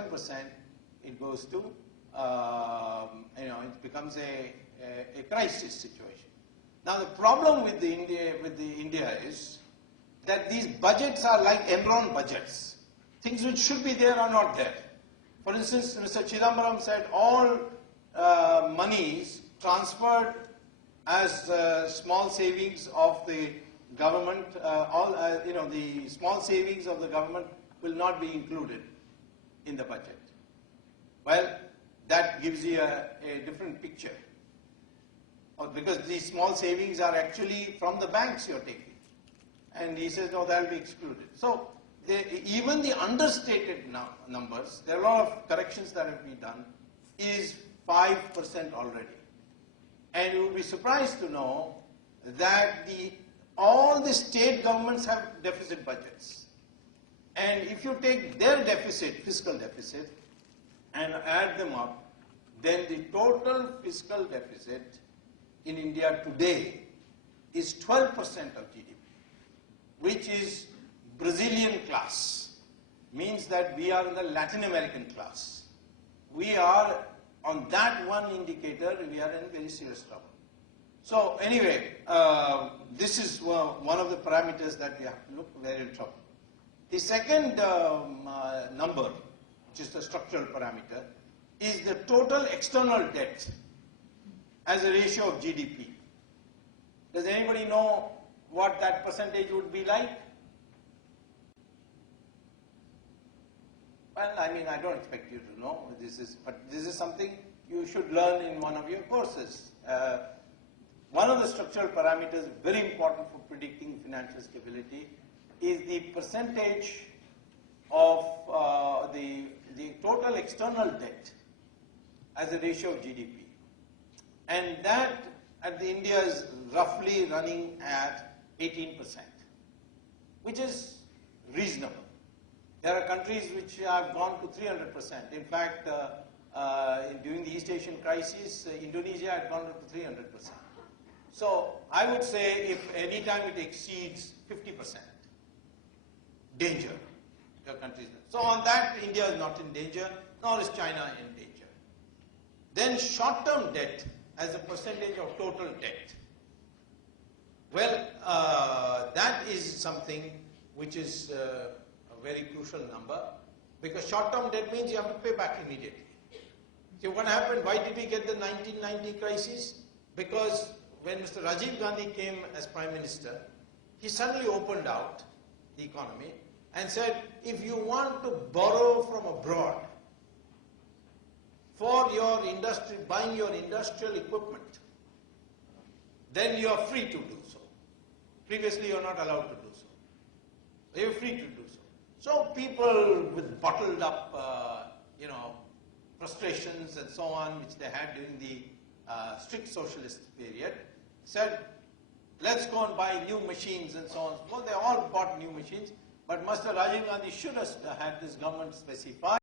7%, it goes to, it becomes a crisis situation. Now the problem with the India is that these budgets are like Enron budgets. Things which should be there are not there. For instance, Mr. Chidambaram said all monies transferred as small savings of the government, the small savings of the government will not be included in the budget. Well, that gives you a different picture. Because these small savings are actually from the banks you're taking. And he says, no, that will be excluded. So, even the understated numbers, there are a lot of corrections that have been done, is 5% already. And you will be surprised to know that all the state governments have deficit budgets. And if you take their deficit, fiscal deficit, and add them up, then the total fiscal deficit in India today is 12% of GDP, which is Brazilian class. Means that we are in the Latin American class. We are, on that one indicator, we are in very serious trouble. So anyway, this is one of the parameters that we have to look very in trouble. The second number, which is the structural parameter, is the total external debt as a ratio of GDP. Does anybody know what that percentage would be like? Well, I mean, I don't expect you to know but this is something you should learn in one of your courses. One of the structural parameters very important for predicting financial stability is the percentage of the total external debt as a ratio of GDP. And that at India is roughly running at 18%, which is reasonable. There are countries which have gone to 300%. In fact, during the East Asian crisis, Indonesia had gone up to 300%. So I would say if any time it exceeds 50%, danger. Your countries. So on that, India is not in danger, nor is China in danger. Then short-term debt as a percentage of total debt. Well, that is something which is a very crucial number, because short-term debt means you have to pay back immediately. So what happened? Why did we get the 1990 crisis? Because when Mr. Rajiv Gandhi came as Prime Minister, he suddenly opened out the economy and said, if you want to borrow from abroad for your industry, buying your industrial equipment, then you are free to do so. Previously, you are not allowed to do so. You are free to do so. So people with bottled up, frustrations and so on, which they had during the strict socialist period, said, let's go and buy new machines and so on. Well, they all bought new machines, but Mr. Rajiv Gandhi should have had this government specify